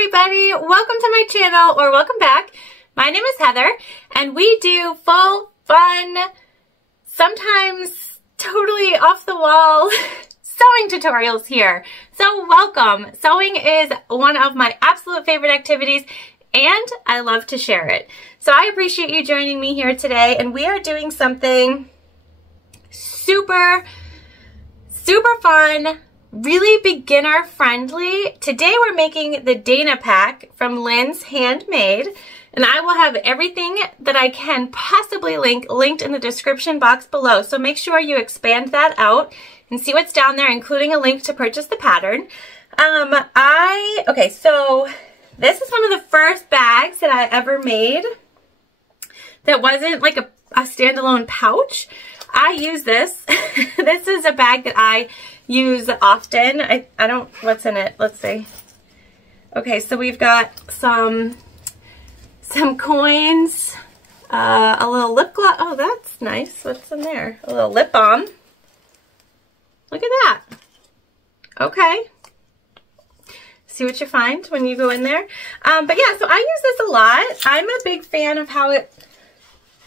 everybody, welcome to my channel, or welcome back. My name is Heather, and we do full, fun, sometimes totally off the wall sewing tutorials here. So welcome. Sewing is one of my absolute favorite activities, and I love to share it. So I appreciate you joining me here today, and we are doing something super fun, really beginner friendly. Today we're making the Dayna Pack from Linds Handmade, and I will have everything that I can possibly linked in the description box below. So make sure you expand that out and see what's down there, including a link to purchase the pattern. Okay, so this is one of the first bags that I ever made that wasn't like a standalone pouch. I use this. This is a bag that I use often. I don't, what's in it? Let's see. Okay, so we've got some coins, a little lip gloss. Oh, that's nice. What's in there? A little lip balm. Look at that. Okay. See what you find when you go in there. But yeah, so I use this a lot. I'm a big fan of how it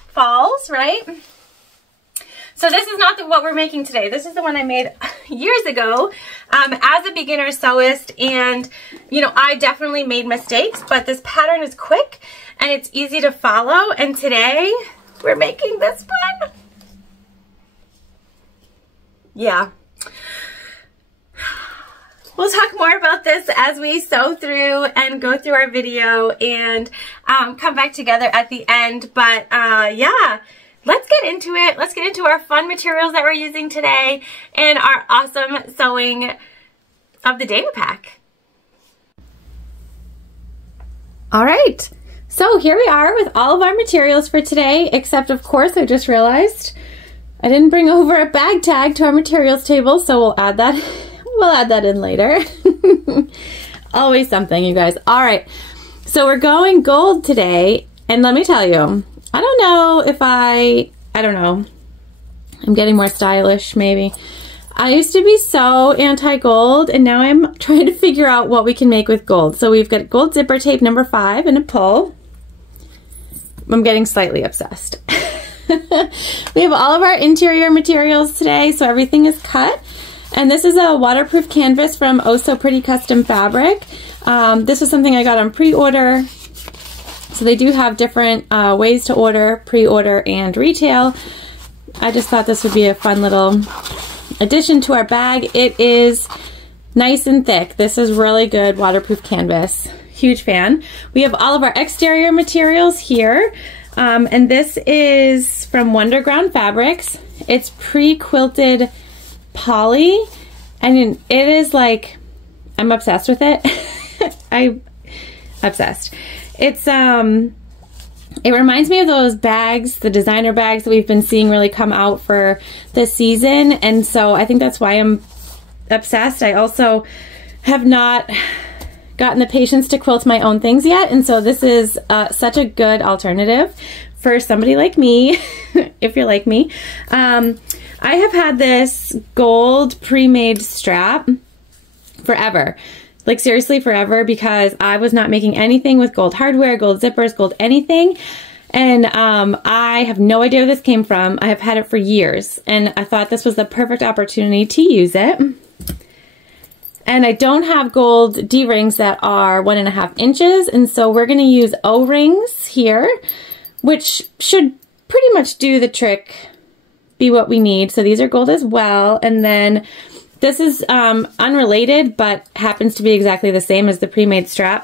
falls, right? So this is not what we're making today. This is the one I made years ago as a beginner sewist, and you know, I definitely made mistakes, but this pattern is quick and it's easy to follow, and today we're making this one. Yeah. We'll talk more about this as we sew through and go through our video and come back together at the end, but yeah. Let's get into it. Let's get into our fun materials that we're using today and our awesome sewing of the Dayna Pack. All right, so here we are with all of our materials for today, except of course I just realized I didn't bring over a bag tag to our materials table, so we'll add that in later. Always something, you guys. All right, so we're going gold today, and let me tell you, I don't know if I don't know. I'm getting more stylish, maybe. I used to be so anti-gold, and now I'm trying to figure out what we can make with gold. So we've got gold zipper tape number 5 and a pull. I'm getting slightly obsessed. We have all of our interior materials today, so everything is cut. And this is a waterproof canvas from Oh So Pretty Custom Fabric. This is something I got on pre-order. So they do have different ways to order, pre-order and retail. I just thought this would be a fun little addition to our bag. It is nice and thick. This is really good waterproof canvas. Huge fan. We have all of our exterior materials here. And this is from Wonderground Fabrics. It's pre-quilted poly. I mean, it is like, I'm obsessed with it. I'm obsessed. It's, it reminds me of those bags, the designer bags that we've been seeing really come out for this season. And so I think that's why I'm obsessed. I also have not gotten the patience to quilt my own things yet. And so this is such a good alternative for somebody like me, if you're like me. I have had this gold pre-made strap forever. Like seriously forever, because I was not making anything with gold hardware, gold zippers, gold anything. And I have no idea where this came from. I have had it for years, and I thought this was the perfect opportunity to use it. And I don't have gold D-rings that are 1.5 inches, and so we're gonna use O-rings here, which should pretty much do the trick, be what we need. So these are gold as well, and then this is unrelated, but happens to be exactly the same as the pre-made strap.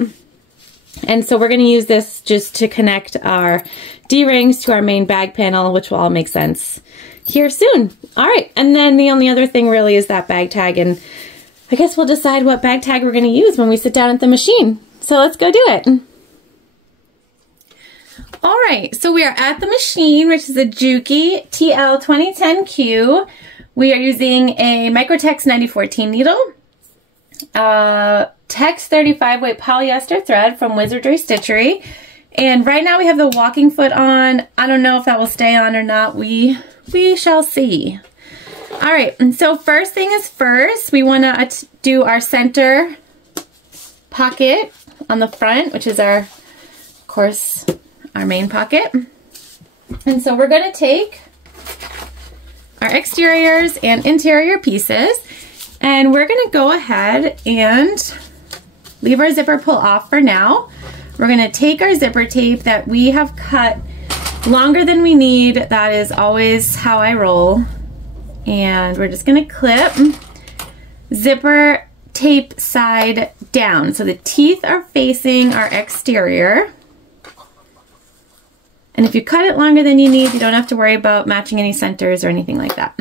And so we're going to use this just to connect our D-rings to our main bag panel, which will all make sense here soon. All right, and then the only other thing really is that bag tag, and I guess we'll decide what bag tag we're going to use when we sit down at the machine. So let's go do it. All right, so we are at the machine, which is a Juki TL2010Q. We are using a Microtex 9014 needle, Tex 35 weight polyester thread from Wizardry Stitchery, and right now we have the walking foot on. I don't know if that will stay on or not. We shall see. All right, and so first thing is first, we want to do our center pocket on the front, which is our, of course, our main pocket. And so we're going to take our exteriors and interior pieces, and we're going to go ahead and leave our zipper pull off for now. We're going to take our zipper tape that we have cut longer than we need. That is always how I roll. And we're just going to clip zipper tape side down. So the teeth are facing our exterior. And if you cut it longer than you need, you don't have to worry about matching any centers or anything like that.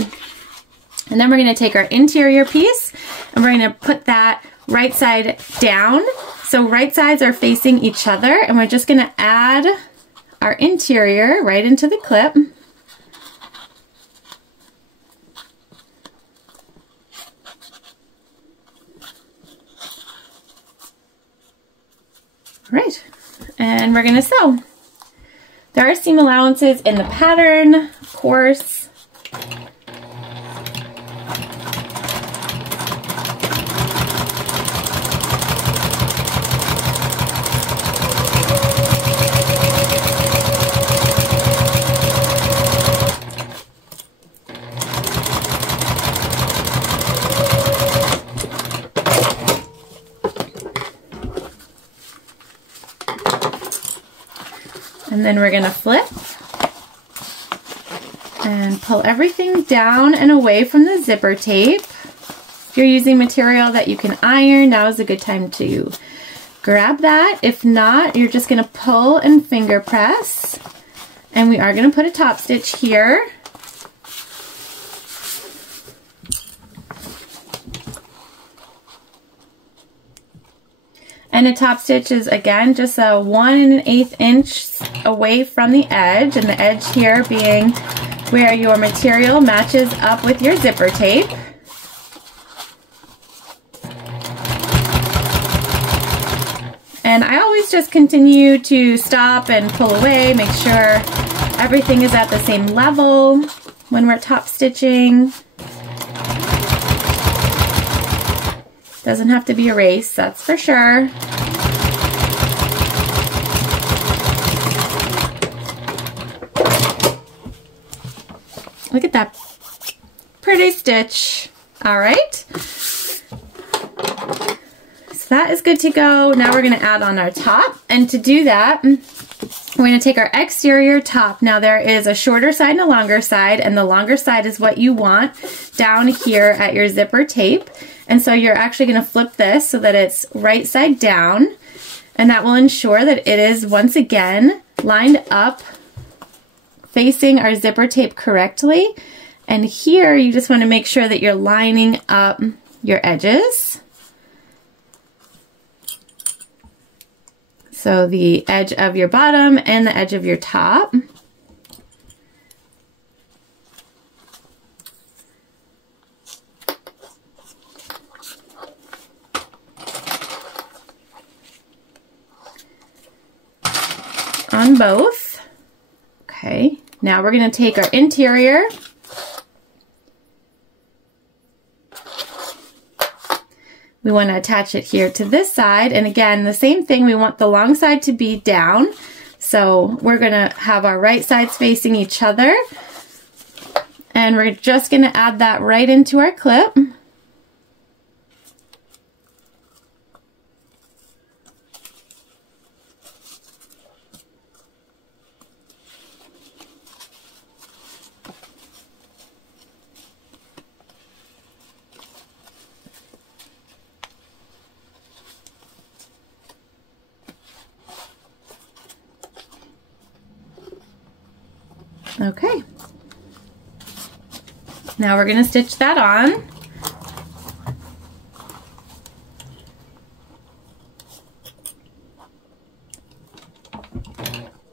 And then we're going to take our interior piece and we're going to put that right side down. So right sides are facing each other, and we're just going to add our interior right into the clip. All right, and we're going to sew. There are seam allowances in the pattern, of course. And then we're going to flip and pull everything down and away from the zipper tape. If you're using material that you can iron, now is a good time to grab that. If not, you're just going to pull and finger press. And we are going to put a top stitch here. And a top stitch is, again, just a 1 1/8 inch away from the edge, and the edge here being where your material matches up with your zipper tape. And I always just continue to stop and pull away, make sure everything is at the same level when we're top stitching. Doesn't have to be a race, that's for sure. Look at that pretty stitch. All right. So that is good to go. Now we're going to add on our top. And to do that, we're going to take our exterior top. Now there is a shorter side and a longer side, and the longer side is what you want down here at your zipper tape. And so you're actually going to flip this so that it's right side down, and that will ensure that it is once again lined up facing our zipper tape correctly. And here you just want to make sure that you're lining up your edges. So the edge of your bottom and the edge of your top. On both. Okay, now we're going to take our interior. We want to attach it here to this side, and again, the same thing, we want the long side to be down. So we're going to have our right sides facing each other, and we're just going to add that right into our clip. Okay, now we're going to stitch that on.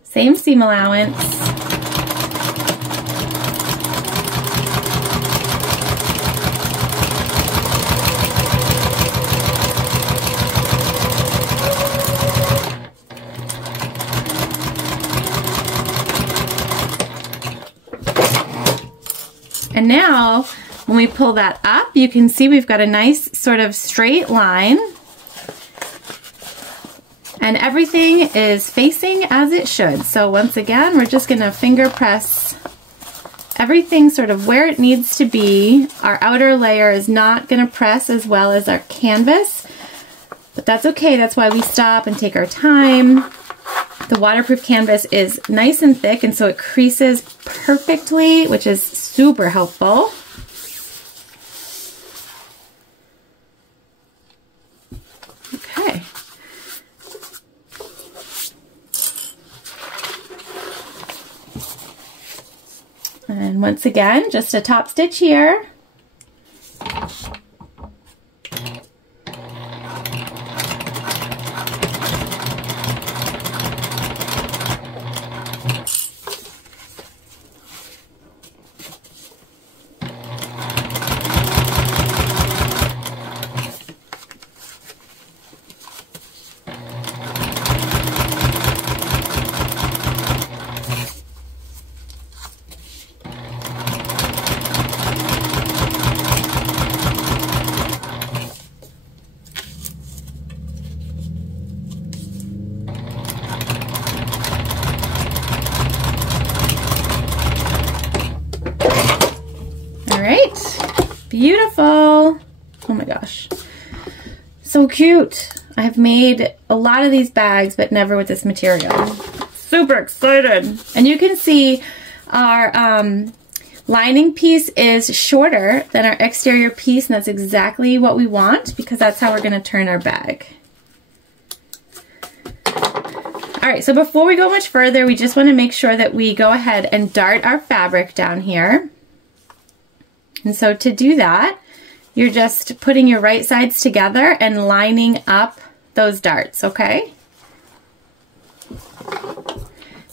Same seam allowance. And now, when we pull that up, you can see we've got a nice sort of straight line. And everything is facing as it should. So once again, we're just gonna finger press everything sort of where it needs to be. Our outer layer is not gonna press as well as our canvas, but that's okay. That's why we stop and take our time. The waterproof canvas is nice and thick, and so it creases perfectly, which is super helpful. Okay. And once again, just a top stitch here. Beautiful. Oh my gosh. So cute. I've made a lot of these bags, but never with this material. Super excited. And you can see our lining piece is shorter than our exterior piece, and that's exactly what we want because that's how we're going to turn our bag. All right, so before we go much further, we just want to make sure that we go ahead and dart our fabric down here. And so to do that, you're just putting your right sides together and lining up those darts, okay?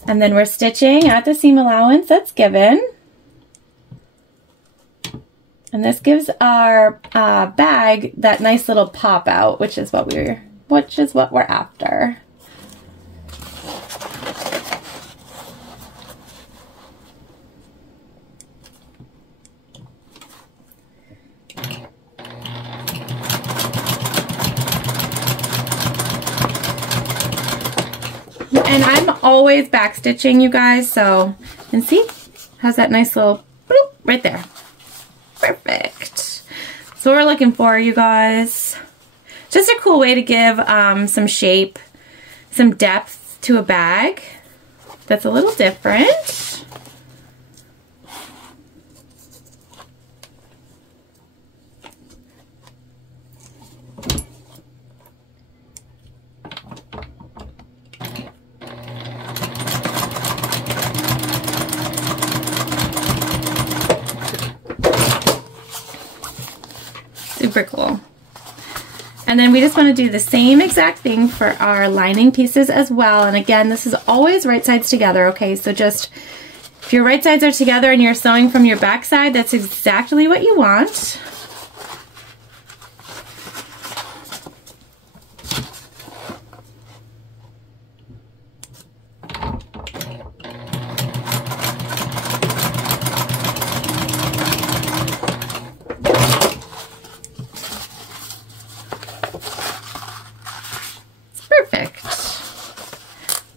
And then we're stitching at the seam allowance that's given. And this gives our bag that nice little pop out, which is what we're after. And I'm always back stitching, you guys, so, and see, has that nice little bloop right there. Perfect. That's what we're looking for, you guys. Just a cool way to give some shape, some depth to a bag that's a little different. Super cool. And then we just want to do the same exact thing for our lining pieces as well. And again, this is always right sides together, okay? So just, if your right sides are together and you're sewing from your back side, that's exactly what you want.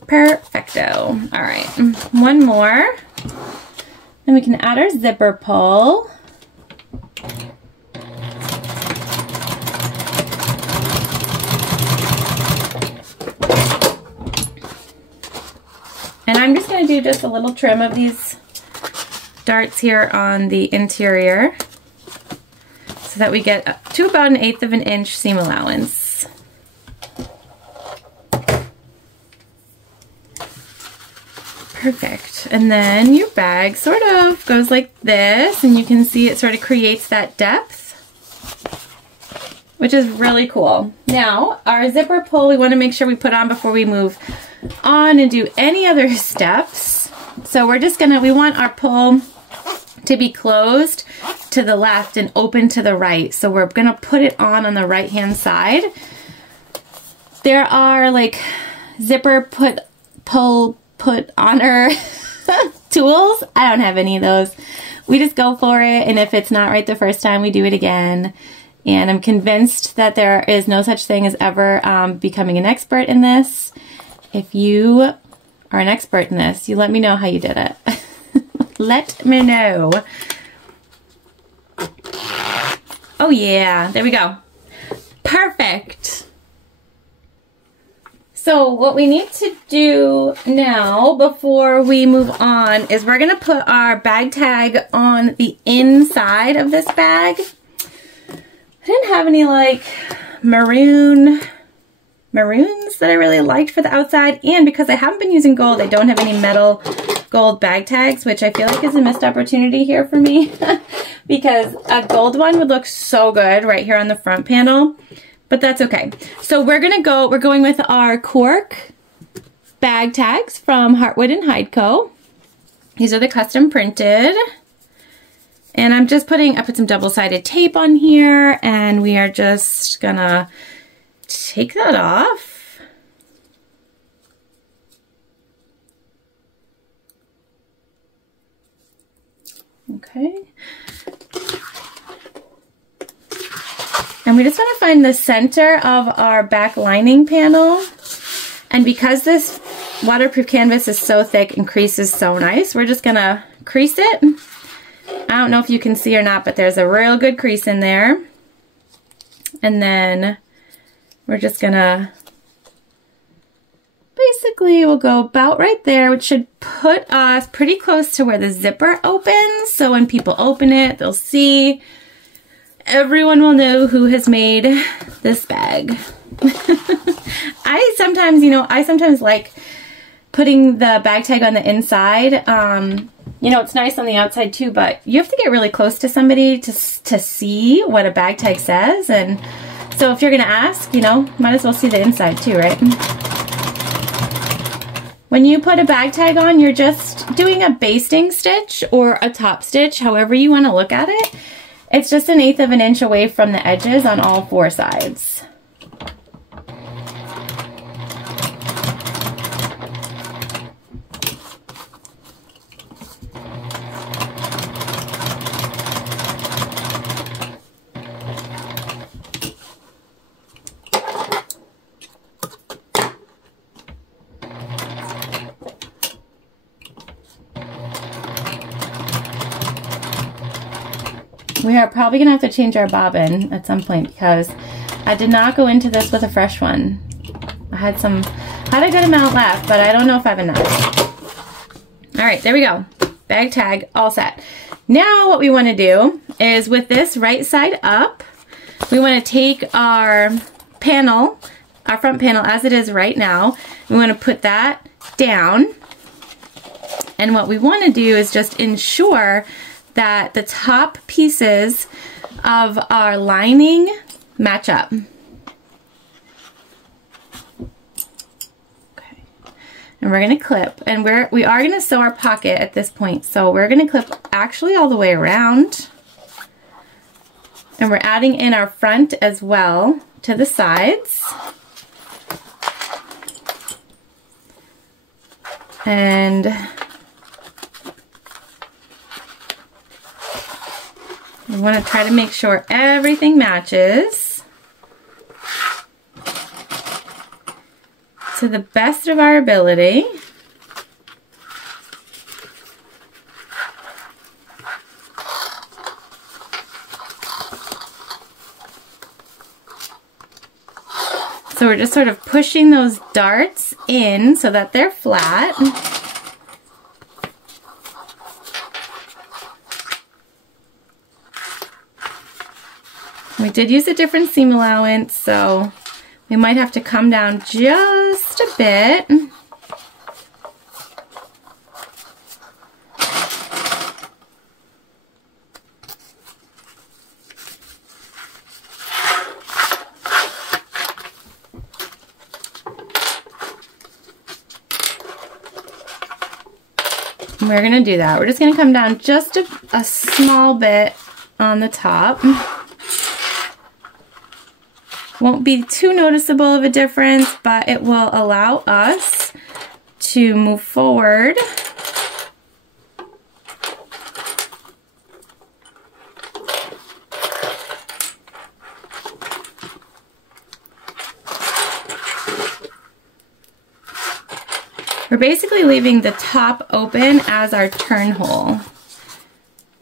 Perfecto. All right, one more. Then we can add our zipper pull. And I'm just going to do just a little trim of these darts here on the interior so that we get to about 1/8 of an inch seam allowance. Perfect. And then your bag sort of goes like this, and you can see it sort of creates that depth, which is really cool. Now, our zipper pull, we want to make sure we put on before we move on and do any other steps. So we're just gonna, we want our pull to be closed to the left and open to the right. So we're gonna put it on the right hand side. There are like zipper pull put on-er tools. I don't have any of those. We just go for it, and if it's not right the first time, we do it again. And I'm convinced that there is no such thing as ever becoming an expert in this. If you are an expert in this, you let me know how you did it. Let me know. Oh yeah, there we go. Perfect. So what we need to do now before we move on is we're gonna put our bag tag on the inside of this bag. I didn't have any like maroons that I really liked for the outside, and because I haven't been using gold, I don't have any metal gold bag tags, which I feel like is a missed opportunity here for me because a gold one would look so good right here on the front panel. But that's okay. So we're going with our cork bag tags from Heartwood and Hide Co. These are the custom printed. And I put some double-sided tape on here, and we are just gonna take that off. Okay. And we just want to find the center of our back lining panel. And because this waterproof canvas is so thick and creases so nice, we're just going to crease it. I don't know if you can see or not, but there's a real good crease in there. And then we're just going to, basically we'll go about right there, which should put us pretty close to where the zipper opens. So when people open it, they'll see. Everyone will know who has made this bag. I sometimes like putting the bag tag on the inside. You know, it's nice on the outside too, but you have to get really close to somebody to see what a bag tag says. And so if you're gonna ask, you know, might as well see the inside too, right? When you put a bag tag on, you're just doing a basting stitch or a top stitch, however you want to look at it. It's just 1/8 of an inch away from the edges on all 4 sides. We are probably going to have to change our bobbin at some point because I did not go into this with a fresh one. I had a good amount left, but I don't know if I have enough. All right, there we go. Bag tag all set. Now what we want to do is with this right side up, we want to take our panel, our front panel as it is right now. We want to put that down. And what we want to do is just ensure that the top pieces of our lining match up. Okay. And we're going to clip, and we are going to sew our pocket at this point. So we're going to clip actually all the way around. And we're adding in our front as well to the sides. And we want to try to make sure everything matches to the best of our ability. So we're just sort of pushing those darts in so that they're flat. We did use a different seam allowance, so we might have to come down just a bit. And we're going to do that. We're just going to come down just a small bit on the top. Won't be too noticeable of a difference, but it will allow us to move forward. We're basically leaving the top open as our turn hole.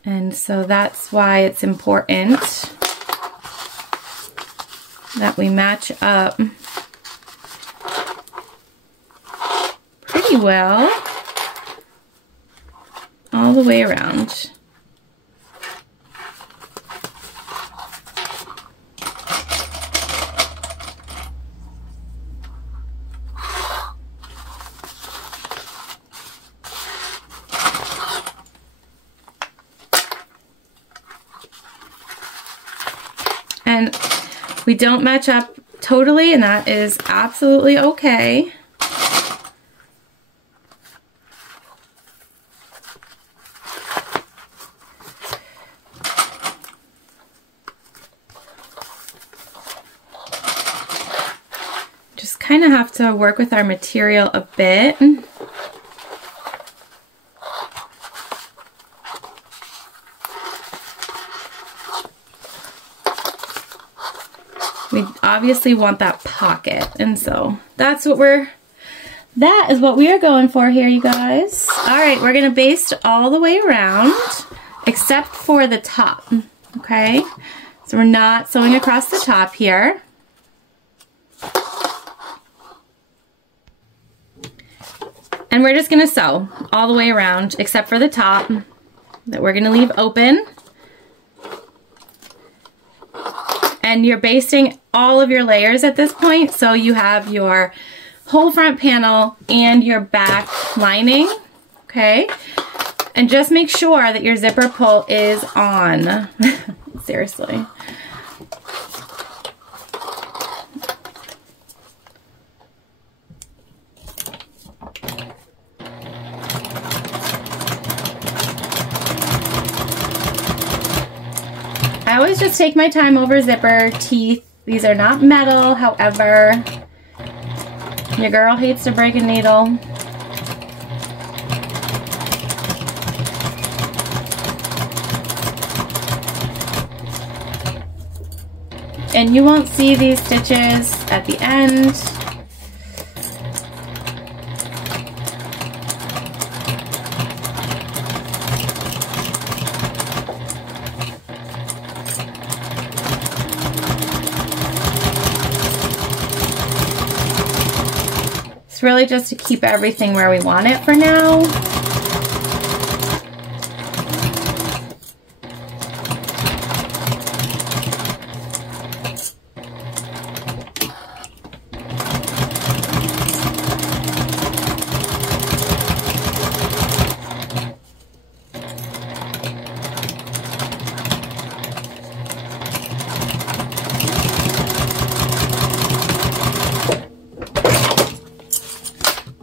And so that's why it's important that we match up pretty well all the way around. And we don't match up totally, and that is absolutely okay. Just kind of have to work with our material a bit. We obviously want that pocket, and so that is what we are going for here, you guys. All right, we're gonna baste all the way around except for the top, okay? So we're not sewing across the top here. And we're just gonna sew all the way around except for the top that we're gonna leave open. And you're basting all of your layers at this point, so you have your whole front panel and your back lining, okay? And just make sure that your zipper pull is on. Seriously. I always just take my time over zipper teeth. These are not metal, however. Your girl hates to break a needle. And you won't see these stitches at the end. It's really just to keep everything where we want it for now.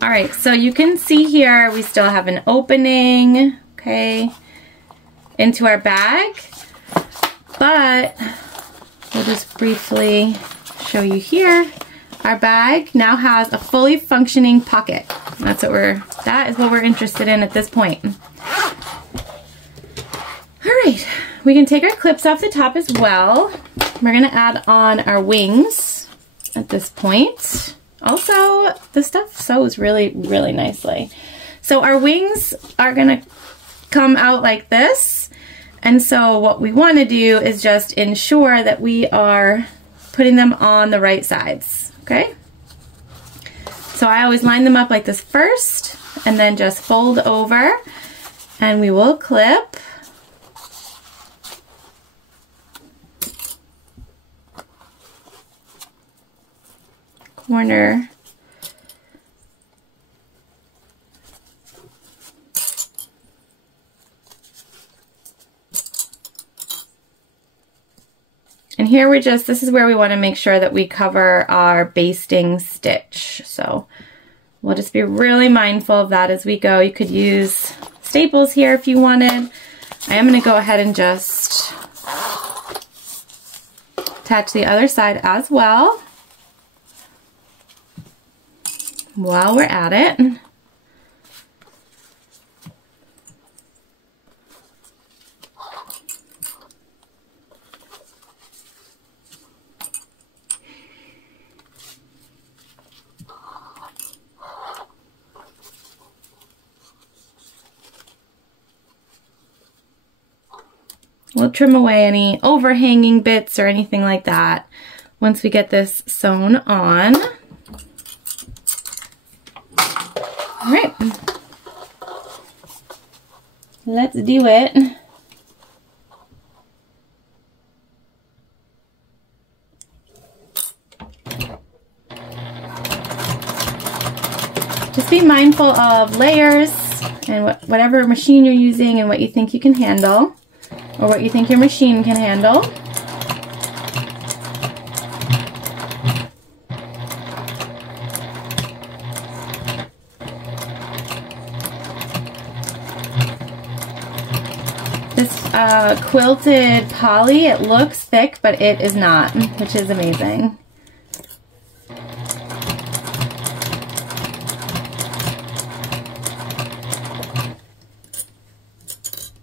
All right, so you can see here we still have an opening, okay, into our bag, but we'll just briefly show you here. Our bag now has a fully functioning pocket. That is what we're interested in at this point. All right, we can take our clips off the top as well. We're gonna add on our wings at this point. Also, the stuff sews really, really nicely. So our wings are gonna come out like this. And so what we wanna do is just ensure that we are putting them on the right sides, okay? So I always line them up like this first, and then just fold over, and we will clip. Corner. And here this is where we want to make sure that we cover our basting stitch. So we'll just be really mindful of that as we go. You could use staples here if you wanted. I am going to go ahead and just attach the other side as well. While we're at it, We'll trim away any overhanging bits or anything like that once we get this sewn on. All right, let's do it. Just be mindful of layers and whatever machine you're using and what you think you can handle, or what you think your machine can handle. This quilted poly, it looks thick, but it is not, which is amazing.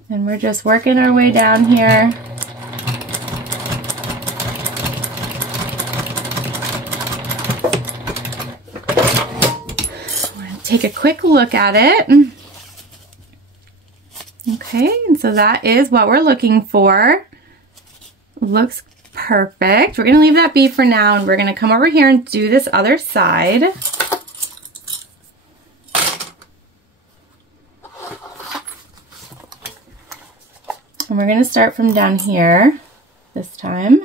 And we're just working our way down here. Take a quick look at it. Okay, and so that is what we're looking for. Looks perfect. We're gonna leave that be for now, and we're gonna come over here and do this other side. And we're going to start from down here this time.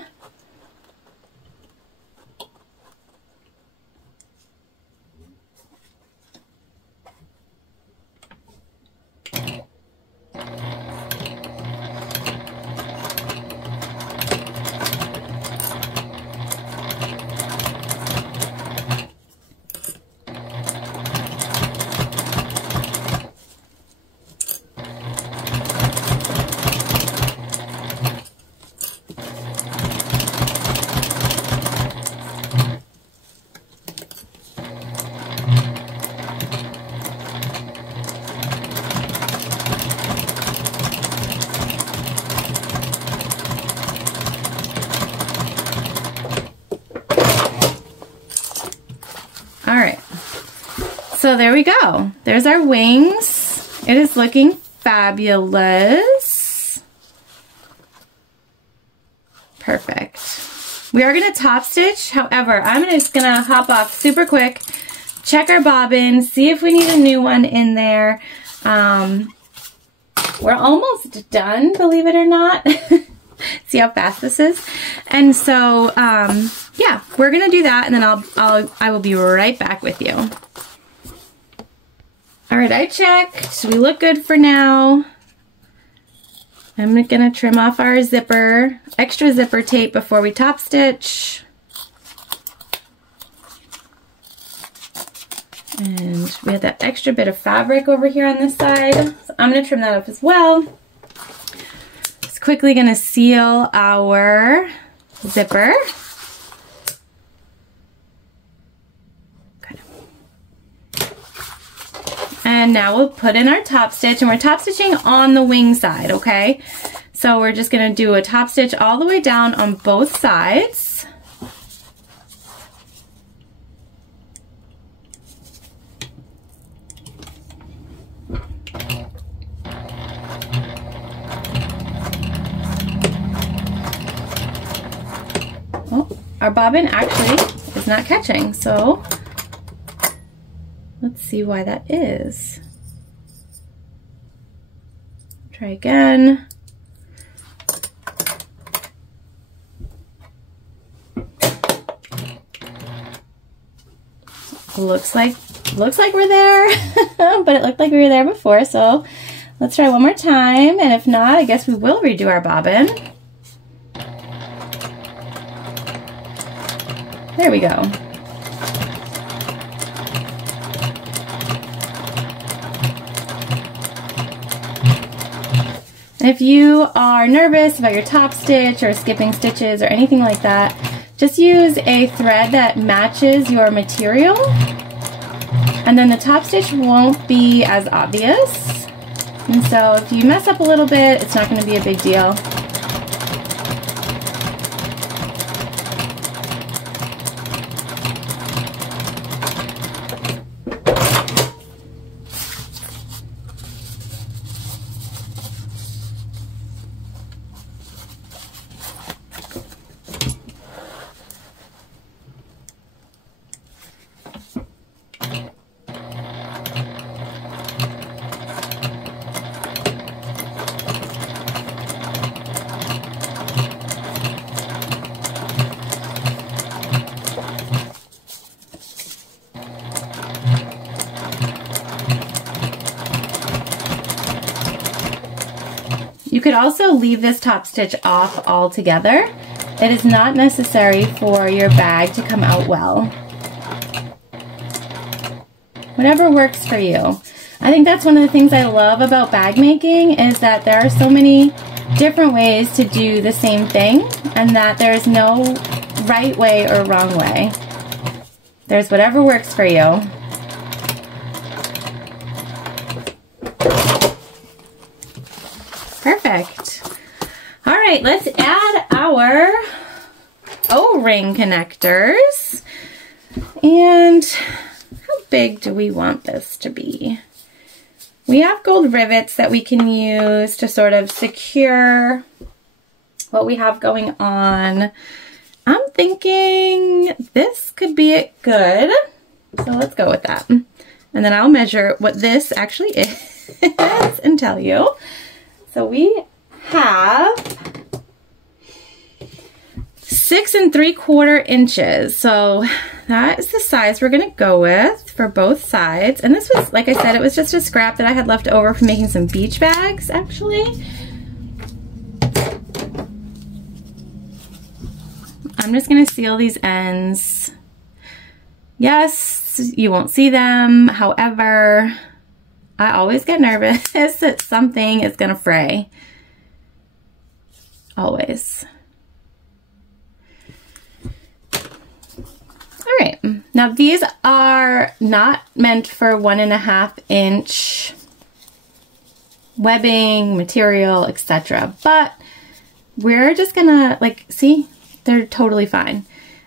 So there we go. There's our wings. It is looking fabulous. Perfect. We are going to top stitch. However, I'm just going to hop off super quick, check our bobbin, see if we need a new one in there. We're almost done, believe it or not. See how fast this is? And so, yeah, we're going to do that, and then I will be right back with you. All right, I checked. We look good for now. I'm gonna trim off our zipper, extra zipper tape before we top stitch. And we have that extra bit of fabric over here on this side. So I'm gonna trim that up as well. Just quickly gonna seal our zipper. And now we'll put in our top stitch, and we're top stitching on the wing side, okay? So we're just gonna do a top stitch all the way down on both sides. Oh, our bobbin actually is not catching, so let's see why that is. Try again. Looks like we're there, but it looked like we were there before, so let's try one more time, and if not, I guess we will redo our bobbin. There we go. And if you are nervous about your top stitch or skipping stitches or anything like that, just use a thread that matches your material, and then the top stitch won't be as obvious. And so if you mess up a little bit, it's not going to be a big deal. You could also leave this top stitch off altogether. It is not necessary for your bag to come out well. Whatever works for you. I think that's one of the things I love about bag making is that there are so many different ways to do the same thing and that there's no right way or wrong way. There's whatever works for you. Perfect. All right, let's add our O-ring connectors. And how big do we want this to be? We have gold rivets that we can use to sort of secure what we have going on. I'm thinking this could be it good. So let's go with that. And then I'll measure what this actually is and tell you. So we have 6 3/4 inches. So that is the size we're gonna go with for both sides. And this was, like I said, it was just a scrap that I had left over from making some beach bags, actually. I'm just gonna seal these ends. Yes, you won't see them. However, I always get nervous that something is gonna fray. Always. All right, now these are not meant for 1.5 inch webbing, material, etc. But we're just gonna, like, see, they're totally fine.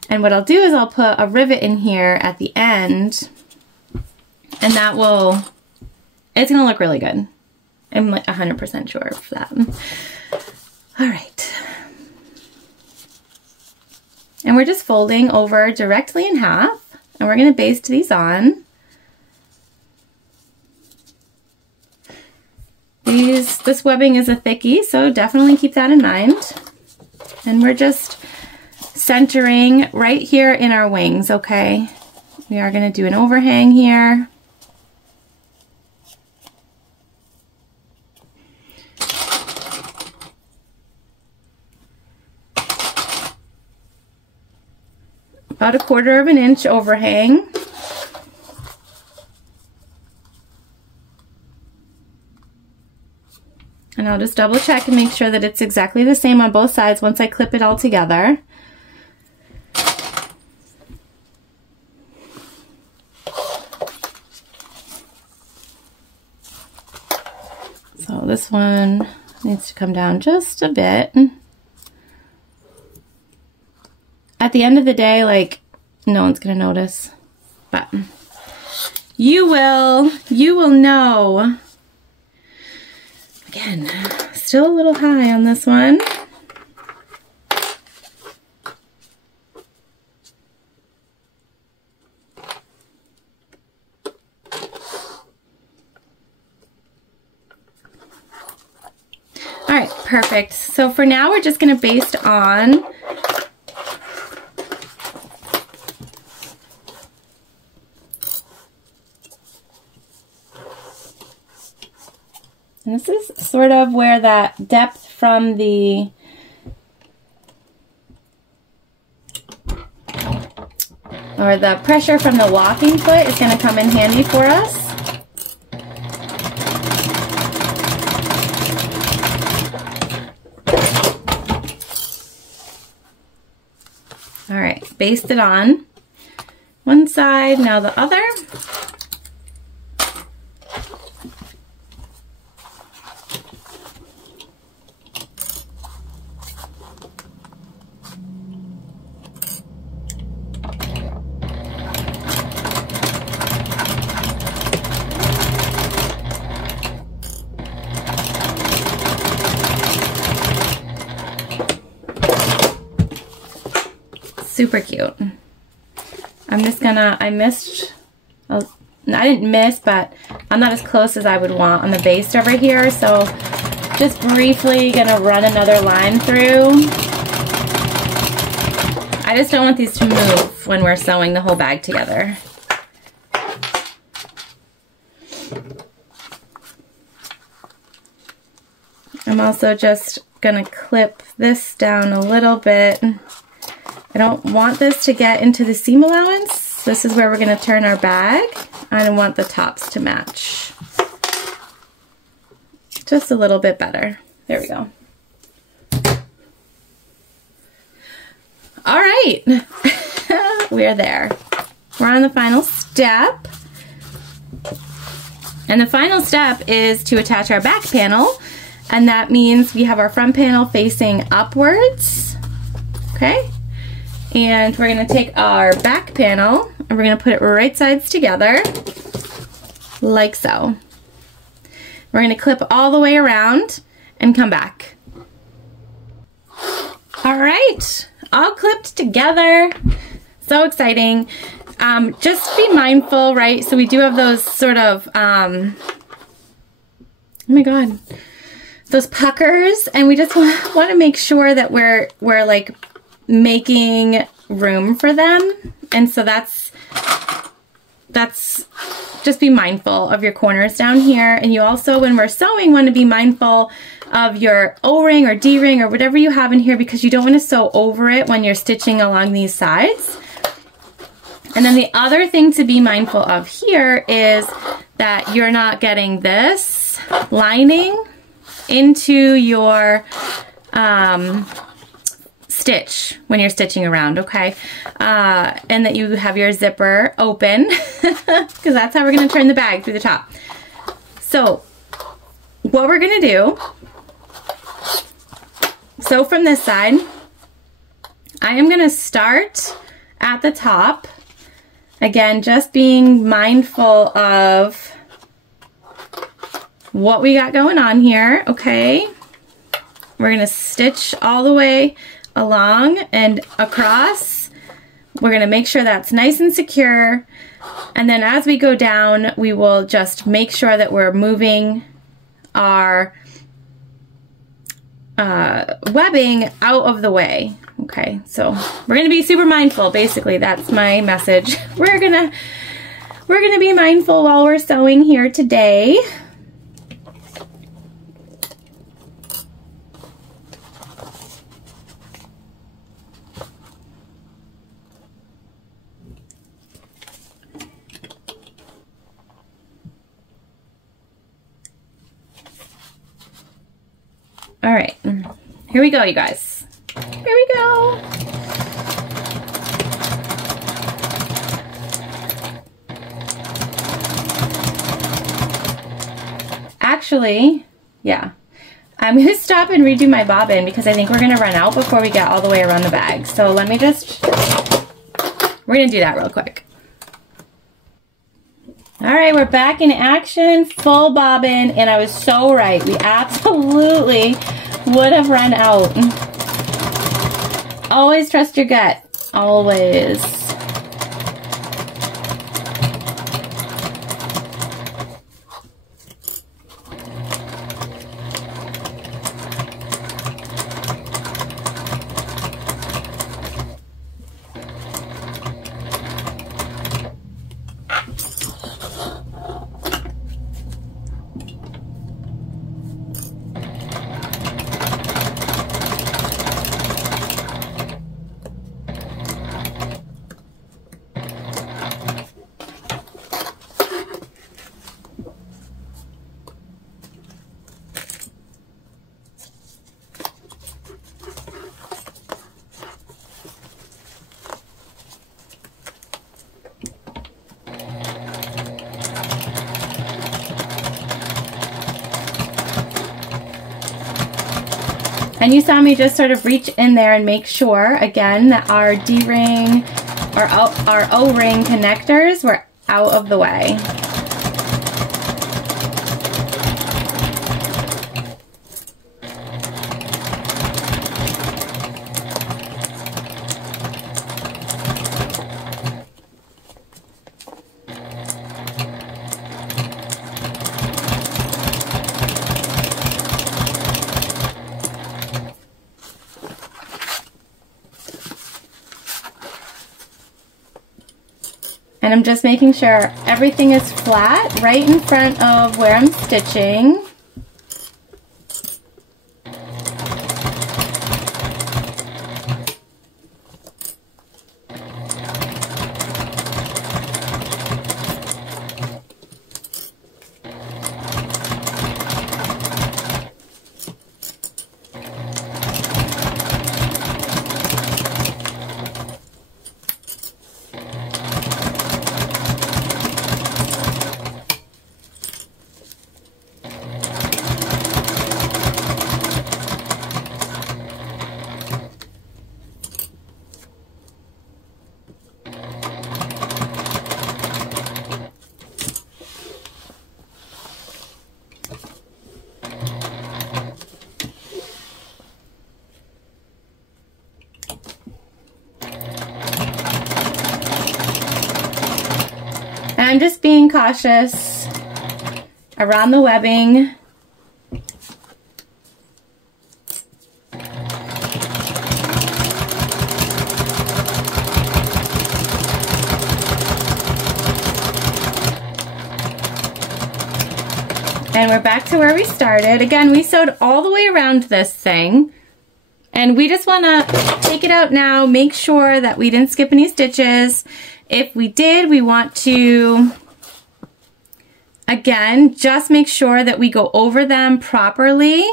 And what I'll do is I'll put a rivet in here at the end, and that will, it's gonna look really good. I'm like 100% sure of that. All right. And we're just folding over directly in half, and we're gonna baste these on. This webbing is a thickie, so definitely keep that in mind. And we're just centering right here in our wings, okay? We are gonna do an overhang here. About 1/4 inch overhang. And I'll just double check and make sure that it's exactly the same on both sides once I clip it all together. So this one needs to come down just a bit. At the end of the day, like, no one's gonna notice, but you will know. Again, still a little high on this one. All right, perfect. So for now, we're just gonna baste on and this is sort of where that depth from the pressure from the walking foot is going to come in handy for us. All right, baste it on one side, now the other. Super cute. I'm just gonna, I didn't miss, but I'm not as close as I would want on the baste over here, so just briefly gonna run another line through. I just don't want these to move when we're sewing the whole bag together. I'm also just gonna clip this down a little bit. I don't want this to get into the seam allowance. This is where we're gonna turn our bag. I want the tops to match. Just a little bit better. There we go. All right, we're there. We're on the final step. And the final step is to attach our back panel. And that means we have our front panel facing upwards, okay? And we're gonna take our back panel and we're gonna put it right sides together, like so. We're gonna clip all the way around and come back. All right, all clipped together. So exciting. Just be mindful, right? So we do have those sort of, oh my God, those puckers, and we just want to make sure that we're like making room for them. And so that's just be mindful of your corners down here. And you also, when we're sewing, want to be mindful of your O-ring or D-ring or whatever you have in here, because you don't want to sew over it when you're stitching along these sides. And then the other thing to be mindful of here is that you're not getting this lining into your stitch when you're stitching around, okay? And that you have your zipper open, because that's how we're gonna turn the bag through the top. So what we're gonna do, so from this side, I am gonna start at the top. Again, just being mindful of what we got going on here, okay? We're gonna stitch all the way along and across. We're gonna make sure that's nice and secure. And then as we go down, we will just make sure that we're moving our webbing out of the way. Okay, so we're gonna be super mindful. Basically, that's my message. We're gonna be mindful while we're sewing here today. All right, here we go, you guys. Here we go. Actually, yeah, I'm gonna stop and redo my bobbin because I think we're gonna run out before we get all the way around the bag. So let me just, we're gonna do that real quick. All right, we're back in action, full bobbin, and I was so right. We absolutely would have run out. Always trust your gut, always. And you saw me just sort of reach in there and make sure, again, that our D-ring, our O-ring connectors were out of the way. And I'm just making sure everything is flat right in front of where I'm stitching. being cautious around the webbing. And we're back to where we started. Again, we sewed all the way around this thing. And we just want to take it out now, make sure that we didn't skip any stitches. If we did, we want to, again, just make sure that we go over them properly,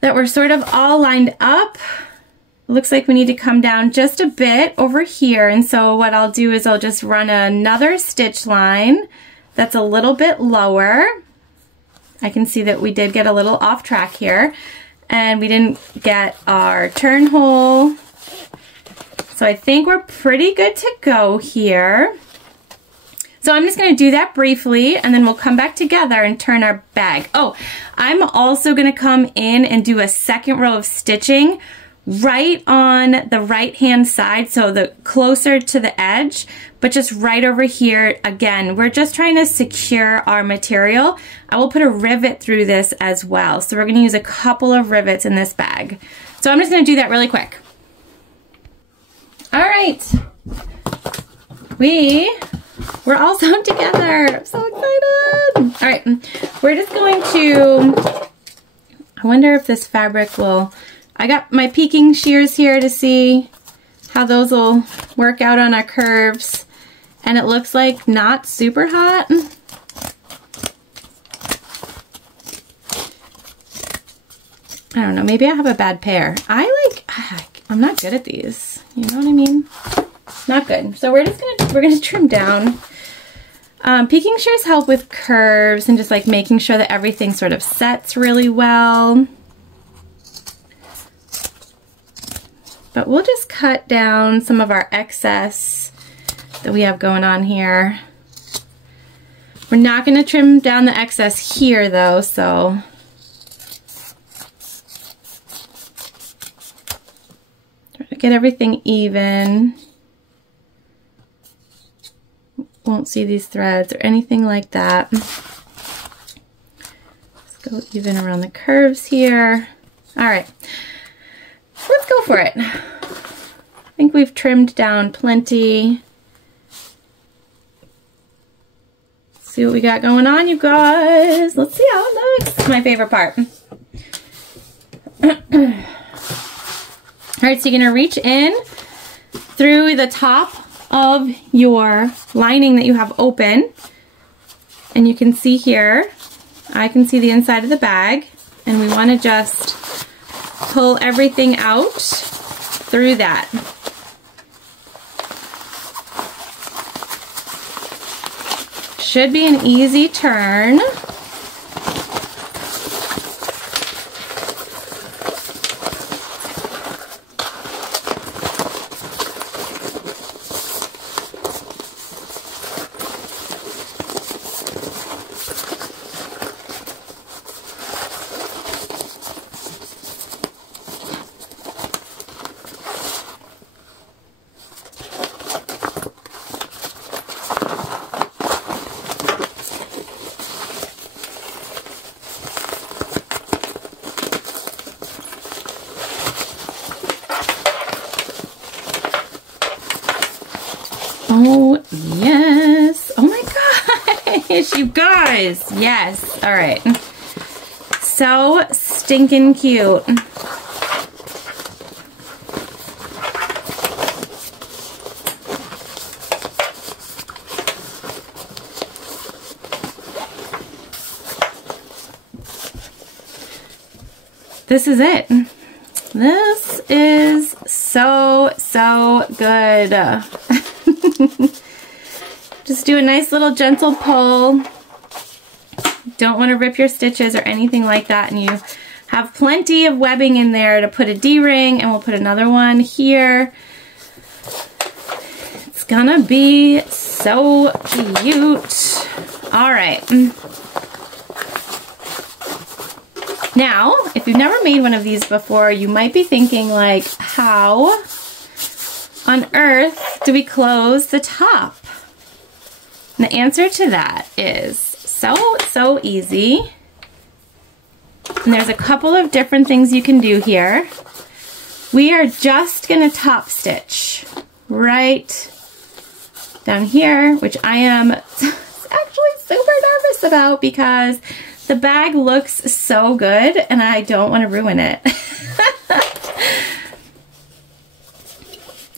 that we're sort of all lined up. It looks like we need to come down just a bit over here. And so what I'll do is I'll just run another stitch line that's a little bit lower. I can see that we did get a little off track here. And we didn't get our turn hole. So I think we're pretty good to go here. So I'm just going to do that briefly, and then we'll come back together and turn our bag. Oh, I'm also going to come in and do a second row of stitching right on the right hand side, so the closer to the edge, but just right over here. Again, we're just trying to secure our material. I will put a rivet through this as well. So we're going to use a couple of rivets in this bag. So I'm just going to do that really quick. All right. We're all sewn together. I'm so excited. All right. We're just going to, I wonder if this fabric will, I got my peeking shears here to see how those will work out on our curves. And it looks like not super hot. I don't know, maybe I have a bad pair. I'm not good at these. You know what I mean? Not good. So we're gonna trim down. Peeking shears help with curves and just like making sure that everything sort of sets really well. But we'll just cut down some of our excess that we have going on here. We're not going to trim down the excess here though, so try to get everything even. Won't see these threads or anything like that. Let's go even around the curves here. All right. Let's go for it. I think we've trimmed down plenty. See what we got going on, you guys. Let's see how it looks. It's my favorite part. All right, so you're gonna reach in through the top of your lining that you have open. And you can see here, I can see the inside of the bag. And we wanna just pull everything out through that. Should be an easy turn. Oh, yes. Oh my gosh, you guys. Yes. All right. So stinking cute. This is it. This is so good. Just do a nice little gentle pull. Don't want to rip your stitches or anything like that, and you have plenty of webbing in there to put a D-ring, and we'll put another one here. It's gonna be so cute. All right. Now, if you've never made one of these before, you might be thinking like, how on earth do we close the top? And the answer to that is so easy. And there's a couple of different things you can do here. We are just gonna top stitch right down here, which I am actually super nervous about because the bag looks so good and I don't want to ruin it.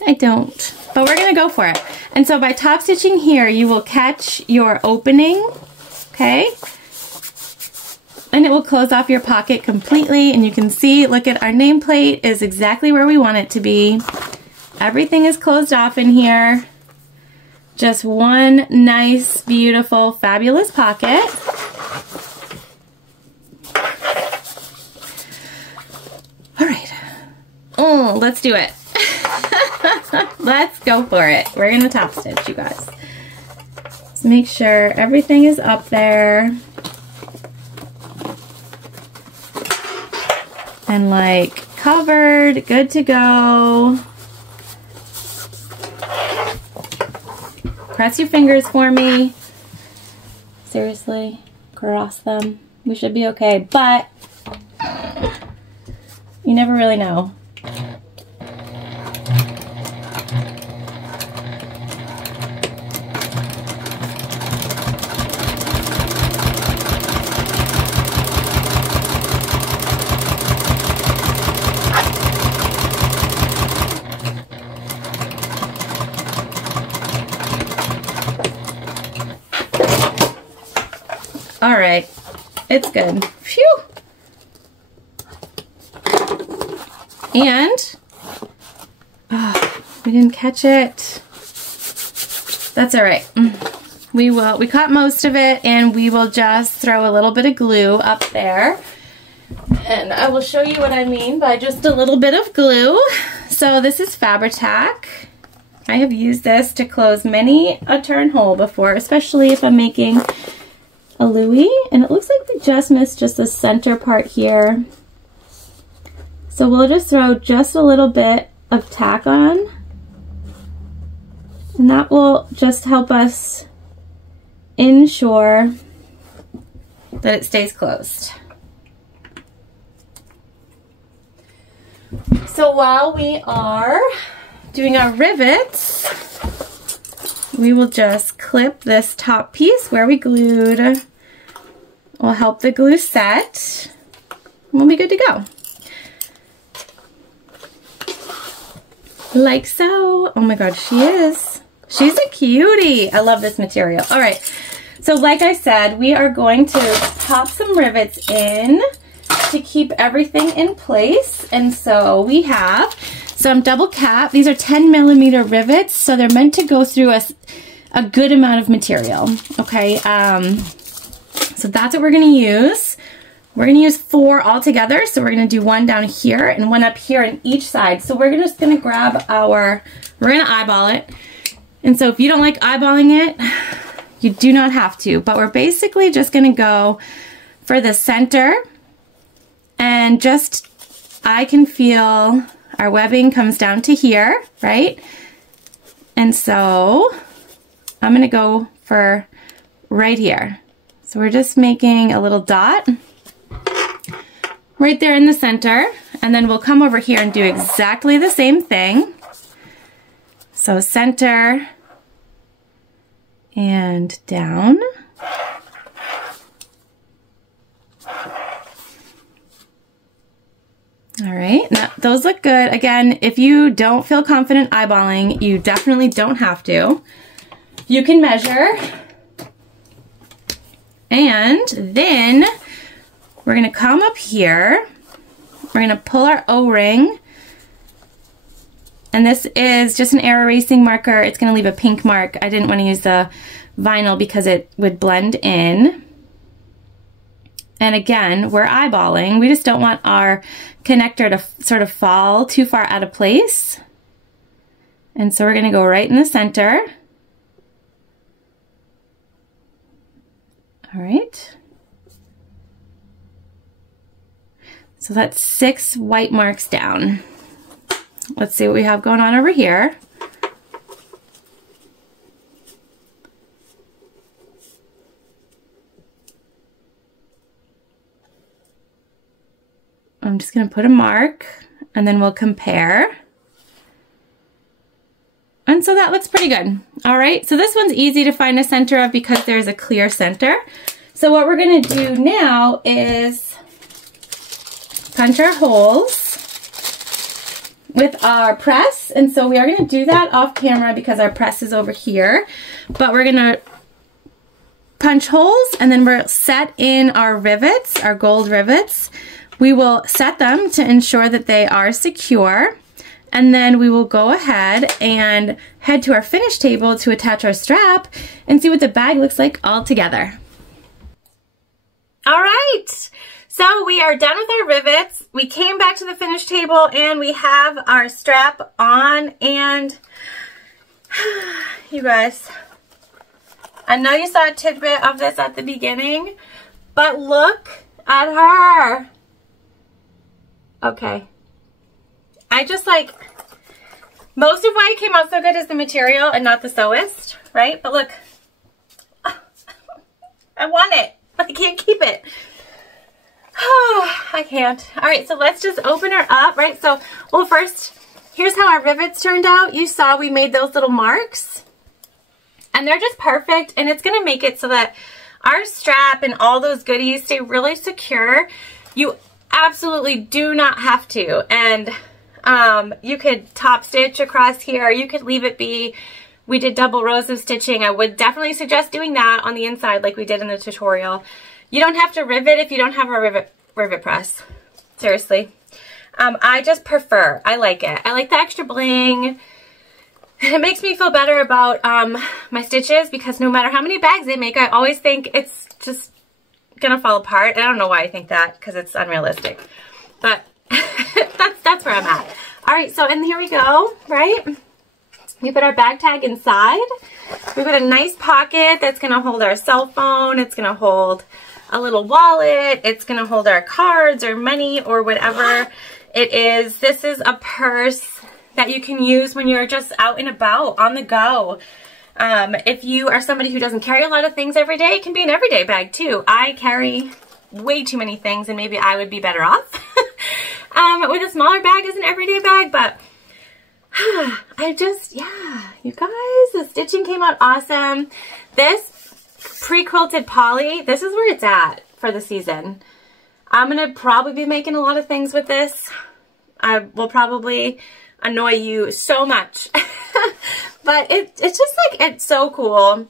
I don't, but we're gonna go for it. And so by top stitching here, you will catch your opening, okay? And it will close off your pocket completely, and you can see, look at our nameplate is exactly where we want it to be. Everything is closed off in here. Just one nice, beautiful, fabulous pocket. All right. Oh, let's do it. Let's go for it. We're gonna top stitch, you guys. Just make sure everything is up there. And like covered, good to go. Press your fingers for me. Seriously, cross them. We should be okay, but you never really know. All right, it's good. Phew. And we didn't catch it. That's all right. We caught most of it, and we will just throw a little bit of glue up there. And I will show you what I mean by just a little bit of glue. So this is Fabri-Tac. I have used this to close many a turn hole before, especially if I'm making a Louis, and it looks like we just missed just the center part here. So we'll just throw just a little bit of tack on, and that will just help us ensure that it stays closed. So while we are doing our rivets, we will just clip this top piece where we glued. We'll help the glue set, and we'll be good to go. Like so. Oh my god, she is. She's a cutie. I love this material. All right, so like I said, we are going to pop some rivets in to keep everything in place. And so we have some double cap. These are 10mm rivets, so they're meant to go through a good amount of material, okay? So that's what we're gonna use. We're gonna use 4 all together, so we're gonna do one down here and one up here on each side. So we're just gonna grab we're gonna eyeball it. And so if you don't like eyeballing it, you do not have to, but we're basically just gonna go for the center, and just, I can feel our webbing comes down to here, right? And so I'm gonna go for right here. So we're just making a little dot right there in the center, and then we'll come over here and do exactly the same thing. So center and down. All right, now those look good. Again, if you don't feel confident eyeballing, you definitely don't have to. You can measure. And then we're gonna come up here, we're gonna pull our O-ring, and this is just an air erasing marker. It's gonna leave a pink mark. I didn't wanna use the vinyl because it would blend in. And again, we're eyeballing. We just don't want our connector to sort of fall too far out of place. And so we're gonna go right in the center. All right. So that's 6 white marks down. Let's see what we have going on over here. I'm just going to put a mark and then we'll compare. And so that looks pretty good. All right, so this one's easy to find a center of because there's a clear center. So what we're going to do now is punch our holes with our press. And so we are going to do that off camera because our press is over here. But we're going to punch holes and then we'll set in our rivets, our gold rivets. We will set them to ensure that they are secure. And then we will go ahead and head to our finish table to attach our strap and see what the bag looks like all together. All right, so we are done with our rivets. We came back to the finish table and we have our strap on, and you guys, I know you saw a tidbit of this at the beginning, but look at her. Okay. I just like, most of why it came out so good is the material and not the sewist, right? But look, I want it. I can't keep it. Oh, I can't. All right, so let's just open her up, right? So, well, first, here's how our rivets turned out. You saw we made those little marks, and they're just perfect, and it's gonna make it so that our strap and all those goodies stay really secure. You absolutely do not have to, and you could top stitch across here. You could leave it be. We did double rows of stitching. I would definitely suggest doing that on the inside like we did in the tutorial. You don't have to rivet if you don't have a rivet press. Seriously. I just prefer. I like it. I like the extra bling. It makes me feel better about my stitches because no matter how many bags they make, I always think it's just gonna fall apart. And I don't know why I think that because it's unrealistic. But that's where I'm at. All right, so and here we go, right? We put our bag tag inside. We put a nice pocket that's gonna hold our cell phone. It's gonna hold a little wallet. It's gonna hold our cards or money or whatever it is. This is a purse that you can use when you're just out and about, on the go. If you are somebody who doesn't carry a lot of things every day, it can be an everyday bag too. I carry way too many things and maybe I would be better off with a smaller bag as an everyday bag, but I just, yeah, you guys, the stitching came out awesome. This pre-quilted poly, this is where it's at for the season. I'm going to probably be making a lot of things with this. I will probably annoy you so much, but it's just like, it's so cool.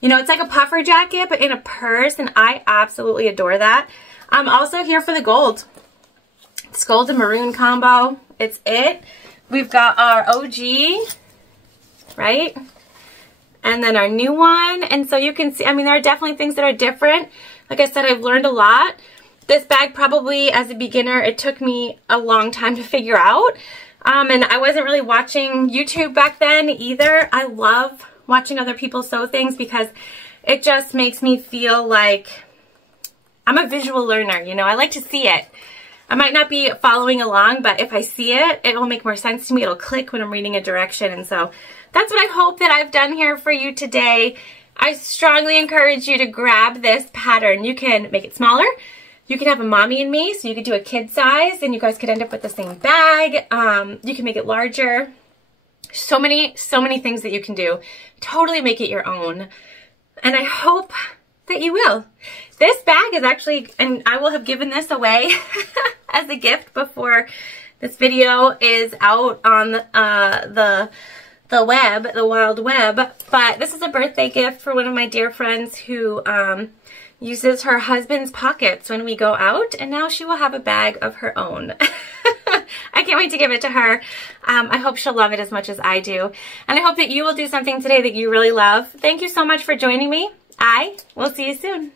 You know, it's like a puffer jacket, but in a purse, and I absolutely adore that. I'm also here for the gold. It's gold and maroon combo. It's it. We've got our OG, right? And then our new one. And so you can see, I mean, there are definitely things that are different. Like I said, I've learned a lot. This bag probably, as a beginner, it took me a long time to figure out. And I wasn't really watching YouTube back then either. I love watching other people sew things because it just makes me feel like I'm a visual learner, you know. I like to see it. I might not be following along, but if I see it, it will make more sense to me. It'll click when I'm reading a direction. And so that's what I hope that I've done here for you today. I strongly encourage you to grab this pattern. You can make it smaller. You can have a mommy and me, so you could do a kid size and you guys could end up with the same bag. You can make it larger. So many things that you can do. Totally make it your own. And I hope that you will. This bag is actually, and I will have given this away as a gift before this video is out on the web, the wild web. But this is a birthday gift for one of my dear friends who uses her husband's pockets when we go out, and now she will have a bag of her own. I can't wait to give it to her. I hope she'll love it as much as I do. And I hope that you will do something today that you really love. Thank you so much for joining me. I will see you soon.